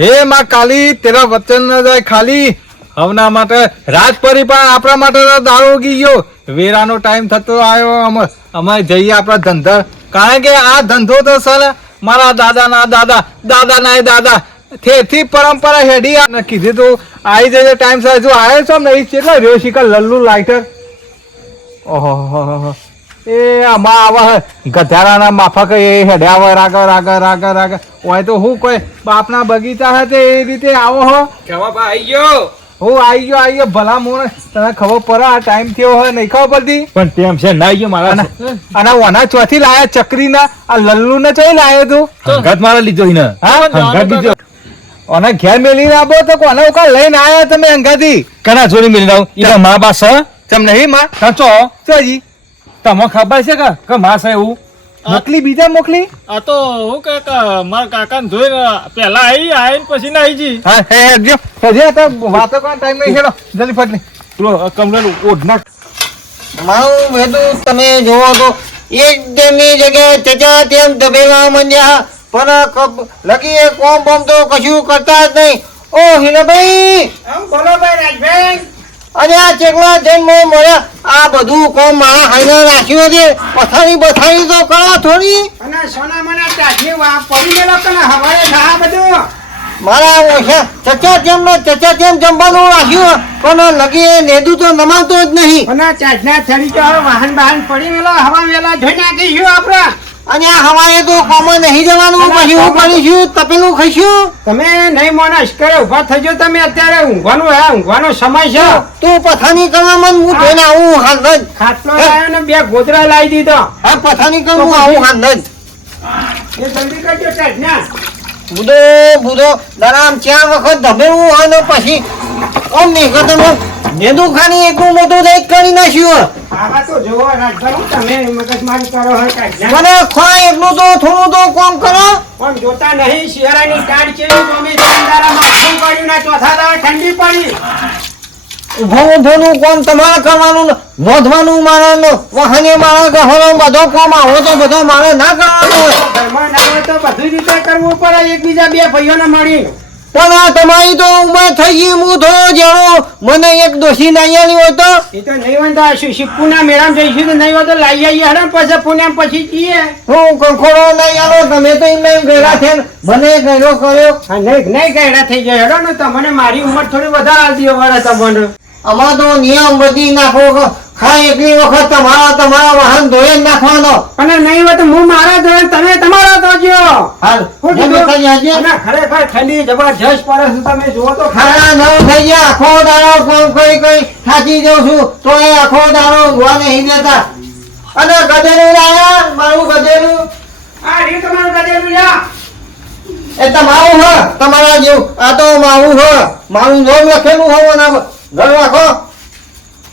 હે માં કાલી, તેરા વચન ન જાય ખાલી. હવના માટે રાજપરી પણ આપણા માટે દારૂ ઉગી ગયો. વેરાનો ટાઈમ થતો આવ્યો. અમે અમે જઈએ આપણા ધંધા. કારણ કે આ ધંધો તો સર, મારા દાદાના દાદા દાદાના દાદા, તેથી પરંપરા હેડી આ કીધું તું આવી જજે ટાઈમ સર જો આવ્યો છો ને એ કેટલા રહ્યો લલ્લુ લાઇટર ઓહો એ આમાં આવા ગધારાના માફક એ હેડ્યા હોય રાગ રાગ રાગ રાગ. હોય તો હું કોઈ બાપના બગીચા હતે એ રીતે આવો હો. કેવા બા આઈ ગયો. હું આવી ગયો આવી ગયો. ભલા મોણ તને ખબર પડે આ ટાઈમ થયો હોય નહીં ખબર પડતી? પણ તેમ છે ના ગયો મારા અને ઓના ચોથી લાયા ચકરીના આ લલ્લુ ને ચોઈ લાયો તું? હંગાત મારા લીધો ઈને. હા? હંગાત લીધો. ઓને ઘેર મેલીને આપો તો કોને ઉકા લઈને આયા તમે અંગાથી? કના જોડી મેલી આવું? એના મા બાસ છે તમ નહીં મા? સાચો ચોજી તમને ખબર છે કે માસ એવું? મોકલી બીજા મોકલી? આ તો હું કે કે મારા કાકાને જોઈ પેલા આવી આવીને પછી ના આવી જી હા હે હે જો. હજી તો વાતો કરવા ટાઈમ નહીં હેડો. જલ્દી ફટલી પેલો કમરેલ ઓઢના મારું વેદું તમે જોવો તો એકદમની જગ્યાએ ચચા તેમ દબેલા મંડ્યા પણ કબ- લગી એ કોમ બોમ તો કશું કરતા જ નહીં. ઓ હિનાભાઈ! બોલો ભાઈ રાજભાઈ. અને આ ચેકલા જન્મ મળ્યા આ બધું કોમ મારા હાઈને રાખ્યું છે પથારી બથારી તો કરો થોડી. અને સોના મને ચાટલી વા પડી ગયેલો કે ને? હવારે થા બધું. મારા ઓછા ચચા તેમ ને ચચા તેમ જમવાનું રાખ્યું પણ લગી નેદું તો નમાવતો જ નહીં. અને ચાજના થડી તો વાહન વાહન પડી ગયેલો હવા વેલા જોઈ નાખી ગયું આપણે અને આ હવાએ તો કોમો નહીં જવાનું પછી હું કરીશું તપેલું ખાઈશું? તમે નહીં મોનસ કરે ઊભા થજો તમે અત્યારે ઊંઘવાનું હે ઊંઘવાનો સમય છે. તું પથાની કરવામાં હું જોઈને આવું હાલ જ ખાટલો લાવ્યો ને બે ગોદરા લાવી દીધો. હા પથાની કરું આવું હાલ જ એ જલ્દી કરજો ચાટના બુધો બુધો દરામ ચાર વખત ધબેવું હોય ને પછી ઓમ નહીં કરતો નેદુ ખાની એટલું મોટું દઈ કરી નાખ્યું આવા તો જોવો રાજભાઈ તમે મગજમારી કરો હોય કાઢ્યા મને ખોય એટલું તો થોડું તો કોમ કરો. પણ જોતા નહીં શિયાળાની કાઢ છે મમ્મી ના ચોથા દાડે ઠંડી પડી. ઊભો ઉભોનું કોમ તમારે કરવાનું નોંધવાનું મારે વાહને મારે બધો કોમ આવો તો બધો મારે ના કરવાનો હોય. ઘરમાં ના હોય તો બધી રીતે કરવું પડે એકબીજા બે ભાઈઓને મળી પણ આ તમારી તો ઊભા થઈ ગઈ હું તો જાણો. મને એક દોષી નહીં આવ્યો હતો એ તો નહીં હોય તો આ શું મેળામાં જઈશું તો નહીં વાંધો લઈ આવીએ હડે પછી પુણ્યા પછી જઈએ. હું કંખોડો નહીં આવ્યો તમે તો એમ નહીં ગયેલા છે મને ગયેલો કર્યો. નહીં નહીં ગયેલા થઈ જાય હેડો ને તમને મારી ઉંમર થોડી વધારે આવતી હોય તમને આમાં તો નિયમ બધી નાખો કે એટલી વખત તમારા તમારા વાહન ધોઈ નાખવાનો. અને નહીં હોય તો હું મારા ધોરણ તમે તમારા ધોજો. હાલ શું જેમ કીધું? થઈ આજે અને ખરેખર ઠંડી જબરજસ્ત પડે છે તમે જુઓ તો ખરા. નવ થઈ ગયા આખો દાડો કોમ કરી કરી થાકી જાઉં છું તો એ આખો દાડો ઊંઘવા નહીં દેતા. અને ગધેડું લાયા મારું ગધેડું. આ તમારું. એ તમારું હ તમારા જેવું. આ તો મારું હ. મારું નામ લખેલું હોય ના ઘર રાખો.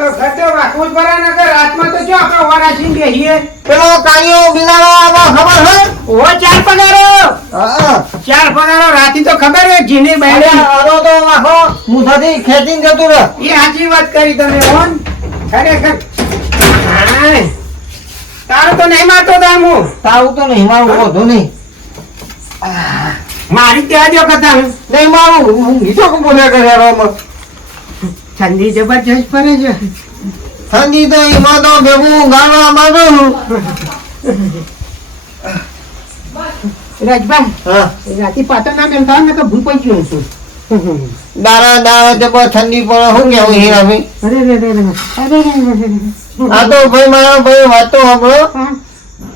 તો ઘર રાખવું જ પડે ને કે રાતમાં તો જો આપણે વરાછીને બેસીએ પેલો કાળિયો બિલાડો આવા ખબર હે ઓ ચાર પગારો. હા. ચાર પગારો રાતી તો ખબર હોય જીની અરે બહેરી તો આખો મુઠાથી ખેંચીને જતું રહે. એ સાચી વાત કરી તમે ઓન ખરેખર. તારું તો નહીં મારતો તા હું? તારું તો નહીં મારું વધુ નહીં. મારી ત્યાં જો કથા નહીં મારું હું બીજો બોલ્યા કરે આમાં. ઠંડી જબરજસ્ત પડે છે. ઠંડી તો એમાં તો ભેગું ગાળવા માંગુ રાજભાઈ હા. રાતી પાટણ ના મેલતા ને કે છું. દાડા દાડા તે બહુ ઠંડી પડે શું કેવું રે રે રે અરે રે રે રે આ તો ભાઈ મારા ભાઈ વાત સાંભળો.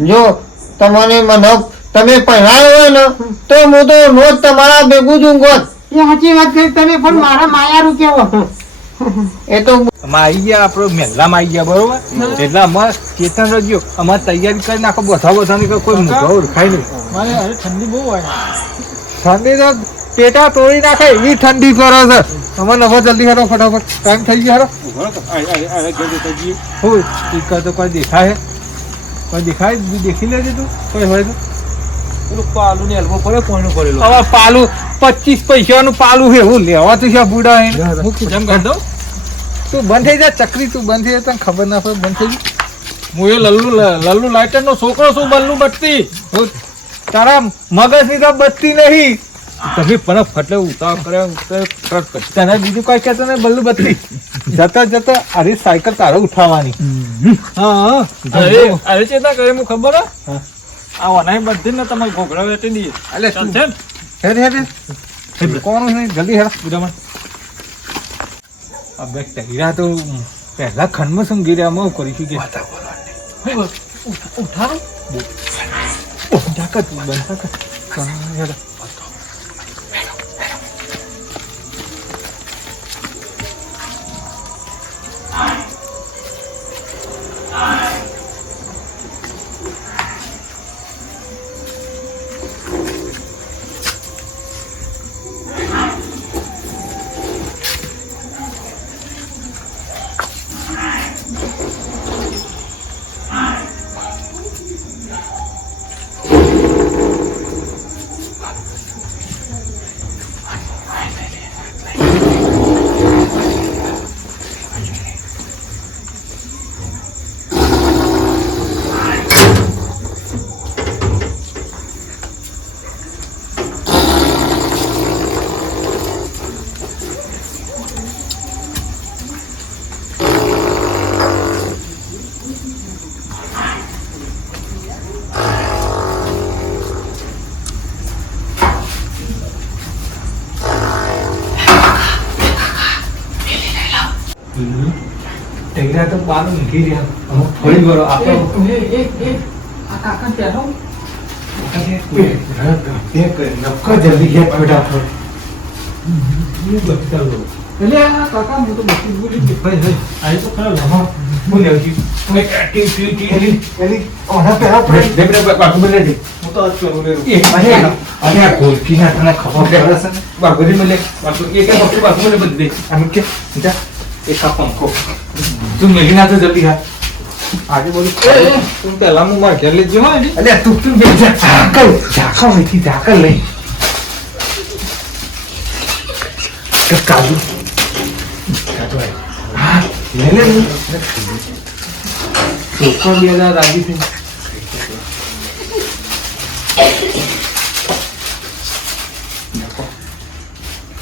જો તમને મને તમે પહેરાયો હોય ને તો હું તો રોજ તમારા ભેગું જ ઊંઘોત. એ સાચી વાત કરી તમે પણ મારા માયારું કેવો એ તો આવી ગયા આપણો મહેલામાં આવી ગયા બરોબર? એટલે અમારે ચેતન રજ્યો અમારે તૈયારી કરી નાખો બધા બધાની કે કોઈ મૂકવા ઓળખાય નહીં. ઠંડી બહુ હોય. ઠંડી તો પેટા તોડી નાખે એવી ઠંડી કરો છે. તમે નવો જલ્દી હેરો ફટાફટ. ટાઈમ થઈ ગયો હેરો હું સ્પીકર તો કોઈ દેખાય કોઈ દેખાય? દેખી લેજે તું કોઈ હોય તો. પાલું ને એલ્બો પડે કોઈનું પડેલું? હવે પાલું પચીસ પૈસાનું પાલું છે હું લેવા તું છે બુડા હું. જેમ કરી દઉં? તું બંધ થઈ જા ચકરી તું બંધ થઈ જા તને ખબર ના પડે બંધ થઈ જા. હું એ લલ્લુ લલ્લુ લાઇટર નો છોકરો છું બલ્લુ બત્તી તારા તારા મગજની તો બચતી નહીં. તમે પણ ફટલે ઉતાવ કરે. તને બીજું કઈ કહેતો ને બલ્લુ બત્રી જતા જતા અરે સાયકલ તારે ઉઠાવવાની. હા અરે અરે ચેતા કરે હું ખબર હા. આ વનાઈ બધી ને તમારે ઘોઘરા વેટી દઈએ. એટલે ને? હેડ હેડ કોણ જલ્દી હેડ. અબે ટેરા તો પહેલા ખંડમાં સમજી રહ્યા અમે કરીશું કે ઉઠાડો તાકાત બંધ તાકાત હેડ ટેરા તો બાર ઊંઘી રહ્યા અમે ફરી વળો આપણે નક્કો જલ્દી ઘેર ફટાફટ એટલે આ કાકા હું તો બધી ભૂલી ગયો. ભાઈ ભાઈ આ તો ખરા લમા. હું લેવજી એક એક્ટિવિટી એલી એલી ઓના પેલા દેખ, દેખ, દેખ, બાપુ બોલે છે. હું તો આજ કરું રે એ અરે અરે આ ગોલકી ના તને ખબર પડે છે ને બાપુજી બોલે, બાપુ, એક એક વખતે બાપુ બોલે બધી. આમ કે જા એક આ પંખો તું મેલી ના તો જલ્દી હા આજે બોલું તું પેલા હું માર ઘેર લેજો હા અલે તું તું બે જા ઝાકળ ઝાકળ હોઈથી ઝાકળ લઈ કે કાજુ કાજુ આય. હા લે લે લે. છોકરો બે હજાર રાજી થઈ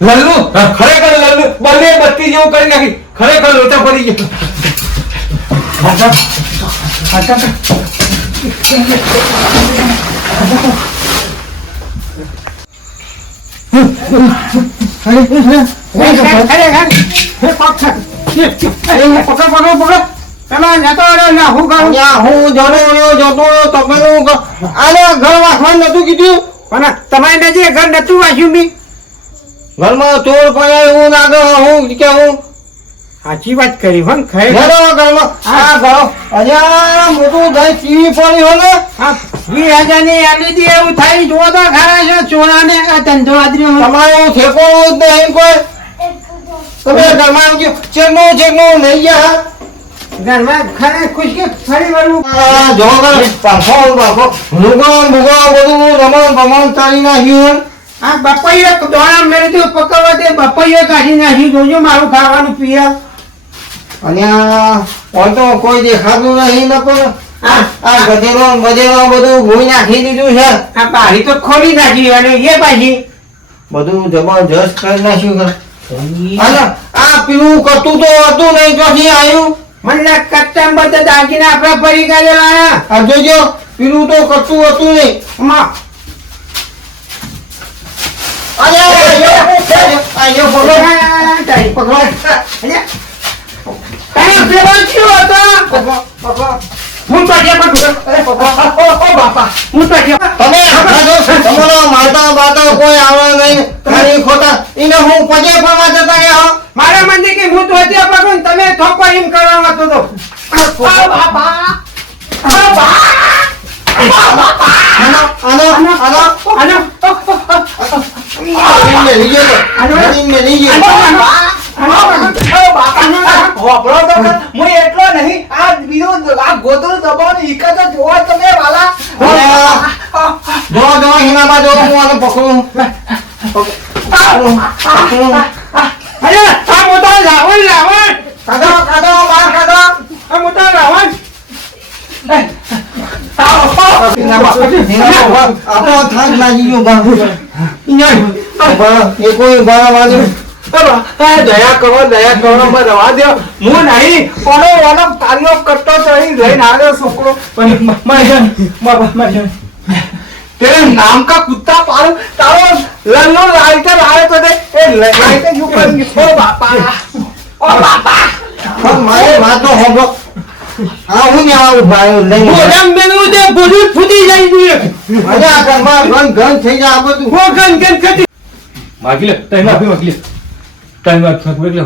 લલ્લુ ખરેખર લલ્લુ બંને બત્તી જેવું કરી નાખી. ખરેખર લોચા પડી ગયો. ઘર વાસમાં નતું કીધું તમારે નજીક ઘર નતું વાંચ્યું બી ઘરમાં ચોર પડ્યા એવું લાગે, હું કે હું સાચી વાત કરી હો ને ખરેખર ઘરમાં ઘરમાં આ ઘર અહીંયા મોટું દહીં ટીવી પડી હોય ને. આ વીસ હજારની LED એવું થાય જોવો તો ખરા છે ચોરાને આ ધંધો આદર્યો તમારે એવું જ નહીં કોઈ? તમે ઘરમાં આવજો ચેકનું ચેકનું નહીં ગયા ઘરમાં ખરે ખુશકી ફરી વળવું જો ઘર પાંખો પાંખો ભૂગોળ ભૂગોળ બધું રમણ ભમણ કરી નાખ્યું આ બપૈયો દોણા દીધું પકડવા દે બપૈયો કાઢી નાખી જોજો મારું ખાવાનું પિયા આ ઓલ તો કોઈ દેખાતું નહીં ન પણ આ ગધેરો ગધેડો બધું ભૂઈ નાખી દીધું છે આ બારી તો ખોલી નાખી અને એ પાછી બધું જબરજસ્ત કરી નાખ્યું અને આ પીવું કતું તો હતું નહીં ચોથી આવ્યું મને કચ્ચા બધા દાગીને આપણા ફરી કાઢેલા આ જોજો પીવું તો કતું હતું નહીં માં અરે પકડો. તારી પેલો કયો હતો? હું તો જે પણ ઓ બાપા. હું તો જે તમે આખા જો તમારો મારતા બારતા કોઈ આવવા નહીં. ખાલી ખોટા એને હું પજે ફરવા જતા રહ્યા હો. મારા મંદિર કે હું તો જે પકડું તમે થોપો એમ કરવા હતો તો. બાપા. બાપા. આનો આનો આનો આનો. આનો. ગયો આનો? આનો ગયો હોભળો તો. હું એટલો નહીં. આ બીજો આ ગોદડું દબાવવાનો ઈકા જ જોવા તમે વાલા. જો જો હિનામાં જો હું આને પકડું. અરે આ મોટો રાવણ રાવણ. કાદો કાદો બહાર કાદો આ મોટો રાવણ. આપણો થાક લાગી ગયો બહાર એ કોઈ વાંધો આ દયા કરો દયા કરો મને રવા દો હું નહીં કોનો ઓનો કાર્યો કરતો તો અહીં લઈને આવ્યો છોકરો. પણ મ- મારી તેરે નામ કા કુત્તા પાડું તારો લલ્લો લાઈટર આવે તો તે એ લાઈટર ઉપર ઓ બાપા. ઓ બાપા. પણ મારે વાતો હોબો આ હું ને આવું ભાઈ લઈને ગોદામ બેનું તે બોલી ફૂટી જાય છે. અરે આ ઘરમાં થઈ જાય આ બધું. હો ગન ગન કટી માગી લે માફી માગી લે. તઈ વાત માગી એટલે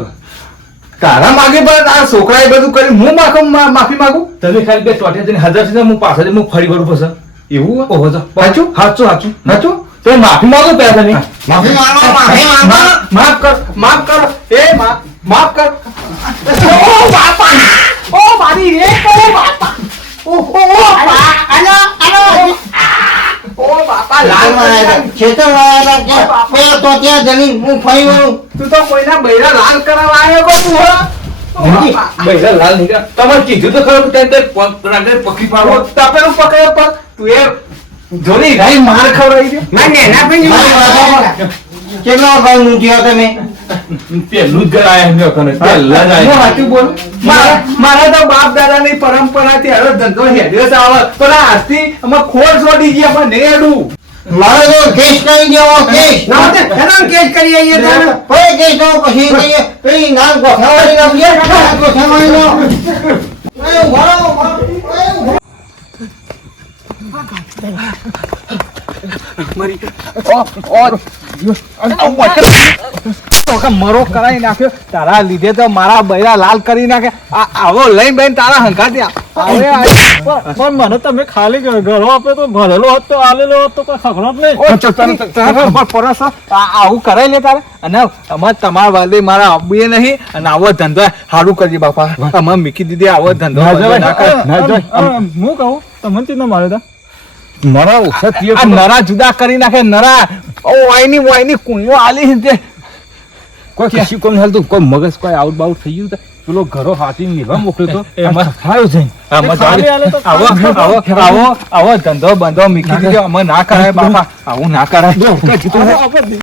તારા માગે પણ આ છોકરાએ બધું કર્યું. હું માફી માફી માંગુ? તમે ખાલી બે ચોટે જઈને હજાર છે હું પાછળ હું ફરી વળું પછી. એવું ઓહો જો સાચું? સાચું સાચું. સાચું? તમે માફી માંગો પહેલા તમે માફી માંગો માફી માંગો. માફ કર માફ કર. એ માફ માફ કર. ઓ બાપા. ઓ મારી રે ઓ બાપા. ઓ ઓ બાપા. આનો આનો ઓ બાપા લાલ લાલ ખેતર વાળા કે તો ત્યાં જમીન હું ફરી વળું. તું તો કોઈના બૈરા લાલ કરાવવા આવ્યો કો તું હો? બૈરા લાલ તમારે કીધું તો ખરું કે તે રાગે પાડો. તપેલું પકડે પગ. તું એ જોની રાઈ માર ખવડાવી દે. ના પણ મારી વાતો કેટલો ઘર મૂક્યો તમે? પેલું જ ઘર આયા એમને કને. પેલા જ આયા. સાચું બોલું? મારા મારા તો બાપ દાદાની પરંપરાથી હવે ધંધો હેડ્યો છે આવે. પણ આજથી અમે ખોળ છોડી ગયા પણ નેડું મારે તો કેસ કરી દેવો કેસ. ના તે ખરામ કેસ કરી આઈએ તારે કોઈ કેસ તો પછી કહીએ પેલી નાક ગોઠાવાળી નાખીએ નાક ગોઠાવાળી નો એ ભરો મરો કરાવી નાખ્યો. તારા લીધે તો મારા બૈરા લાલ કરી નાખે. આ આવો લઈ બેન તારા હંકાત્યા પણ મને તમે ખાલી ગળો આપે તો ભરેલો હતો આલેલો હતો કોઈ ખબર જ નહીં. આવું કરાય લે તારે? અને અમાર તમારા વાલી મારા આબુએ નહીં અને આવો ધંધો સારું કરજે બાપા. અમે મીકી દીધી આવો ધંધો. કર. હું કહું? તમને ચિંતા મારે તા. મારા ઓછા નરા જુદા કરી નાખે નરા. ઓ વાયની વાયની કુંયો આલી કોઈ કશું કોમ હાલતું? કોઈ મગજ કોઈ આઉટ બાઉટ થઈ ગયું પેલો ઘરો હાથી નીવા મોકલ્યો તો. એમાં- ખાયો છે. આવો. ધંધો બંધો મીઠી અમે ના કરાય બાપા. આવું ના કરાય.